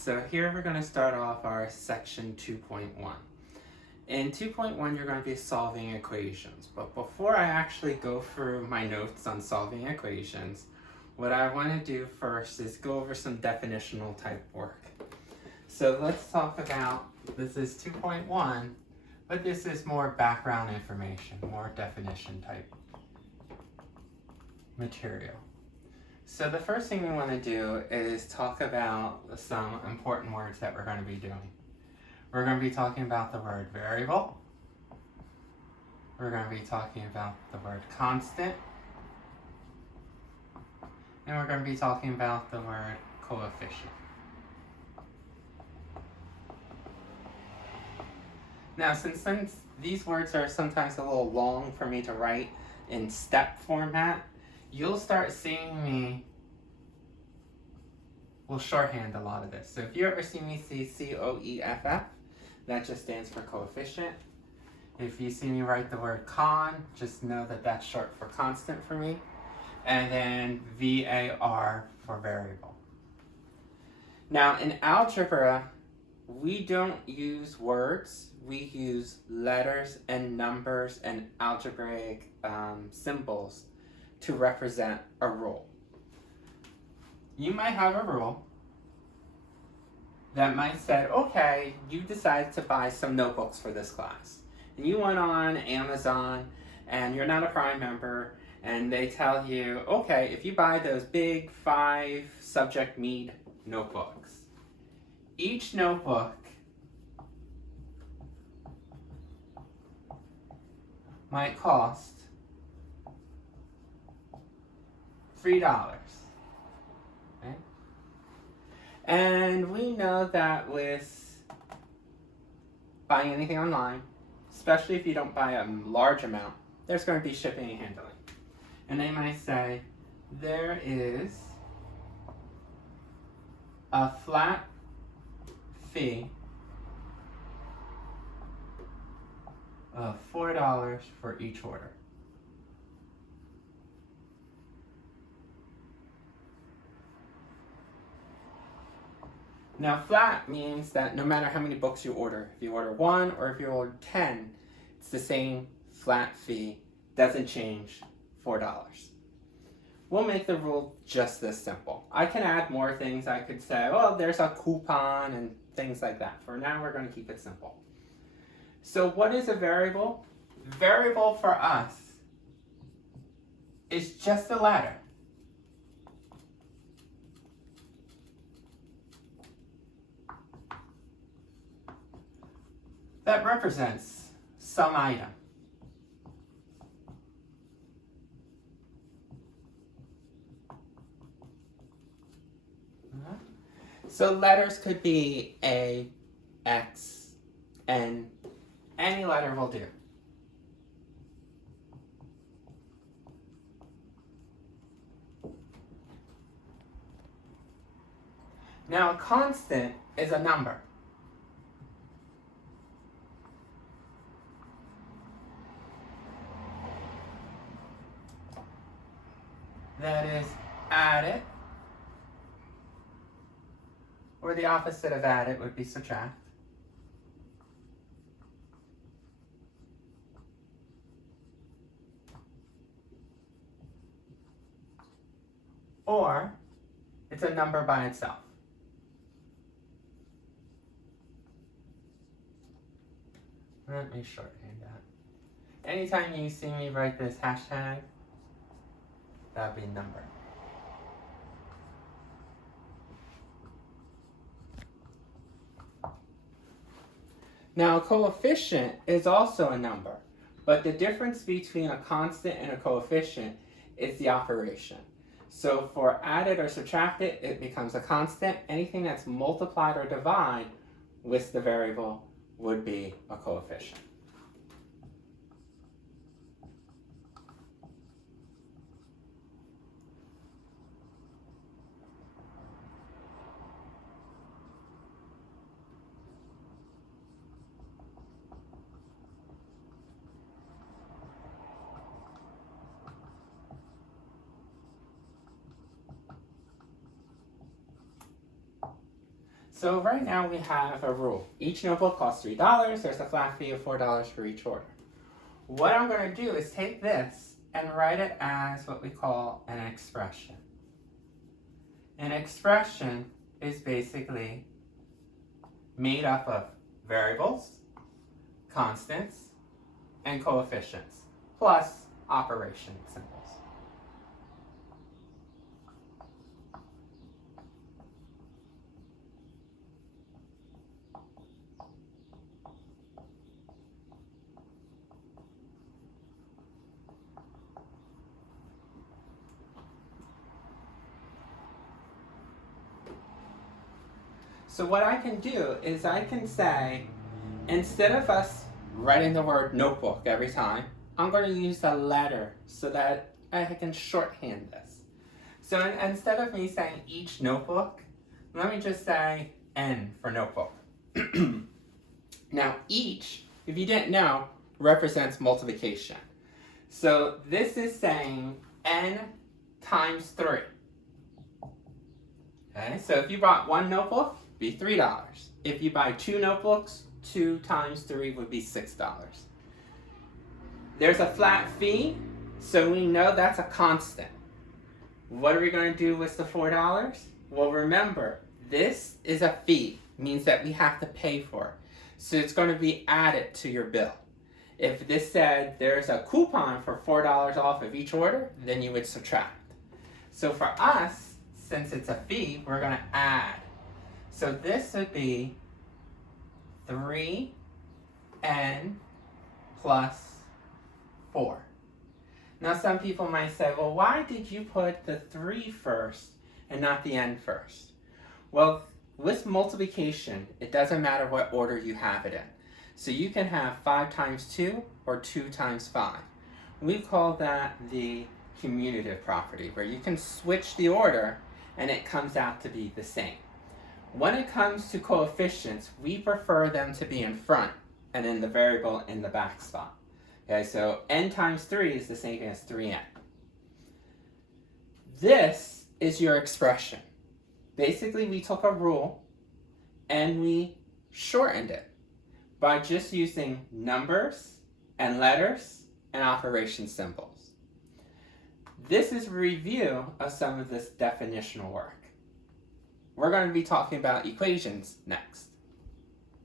So here we're going to start off our section 2.1. In 2.1 you're going to be solving equations, but before I actually go through my notes on solving equations, what I want to do first is go over some definitional type work. So let's talk about, this is 2.1, but this is more background information, more definition type material. So the first thing we want to do is talk about some important words that we're going to be doing. We're going to be talking about the word variable. We're going to be talking about the word constant. And we're going to be talking about the word coefficient. Now, since these words are sometimes a little long for me to write in step format, you'll start seeing me, we'll shorthand a lot of this. So if you ever see me see COEFF, that just stands for coefficient. If you see me write the word con, just know that that's short for constant for me. And then VAR for variable. Now in algebra, we don't use words, we use letters and numbers and algebraic symbols to represent a rule. You might have a rule that might say, okay, you decided to buy some notebooks for this class. And you went on Amazon and you're not a Prime member and they tell you, okay, if you buy those big 5 subject Mead notebooks, each notebook might cost $3. Okay? And we know that with buying anything online, especially if you don't buy a large amount, there's going to be shipping and handling. And they might say, there is a flat fee of $4 for each order. Now flat means that no matter how many books you order, if you order 1 or if you order 10, it's the same flat fee, doesn't change, $4. We'll make the rule just this simple. I can add more things. I could say, well, there's a coupon and things like that. For now, we're going to keep it simple. So what is a variable? Variable for us is just a letter. That represents some item. So letters could be A, X, N, any letter will do. Now a constant is a number. That is added, or the opposite of added would be subtract. Or it's a number by itself. Let me shorthand that. Anytime you see me write this hashtag, that would be number. Now a coefficient is also a number, but the difference between a constant and a coefficient is the operation. So for added or subtracted, it becomes a constant. Anything that's multiplied or divided with the variable would be a coefficient. So right now we have a rule. Each notebook costs $3. There's a flat fee of $4 for each order. What I'm going to do is take this and write it as what we call an expression. An expression is basically made up of variables, constants, and coefficients, plus operation symbols. So what I can do is I can say, instead of us writing the word notebook every time, I'm going to use a letter so that I can shorthand this. So instead of me saying each notebook, let me just say N for notebook. Now each, if you didn't know, represents multiplication. So this is saying N times 3. Okay, so if you bought one notebook, it'd be $3. If you buy 2 notebooks, 2 times 3 would be $6. There's a flat fee, so we know that's a constant. What are we going to do with the $4? Well, remember, this is a fee, means that we have to pay for it. So it's going to be added to your bill. If this said there's a coupon for $4 off of each order, then you would subtract. So for us, since it's a fee, we're going to add. So this would be 3n plus 4. Now some people might say, well, why did you put the 3 first and not the n first? Well, with multiplication, it doesn't matter what order you have it in. So you can have 5 times 2 or 2 times 5. We call that the commutative property, where you can switch the order and it comes out to be the same. When it comes to coefficients, we prefer them to be in front and then the variable in the back spot. Okay, so n times 3 is the same as 3n. This is your expression. Basically, we took a rule and we shortened it by just using numbers and letters and operation symbols. This is a review of some of this definitional work. We're going to be talking about equations next.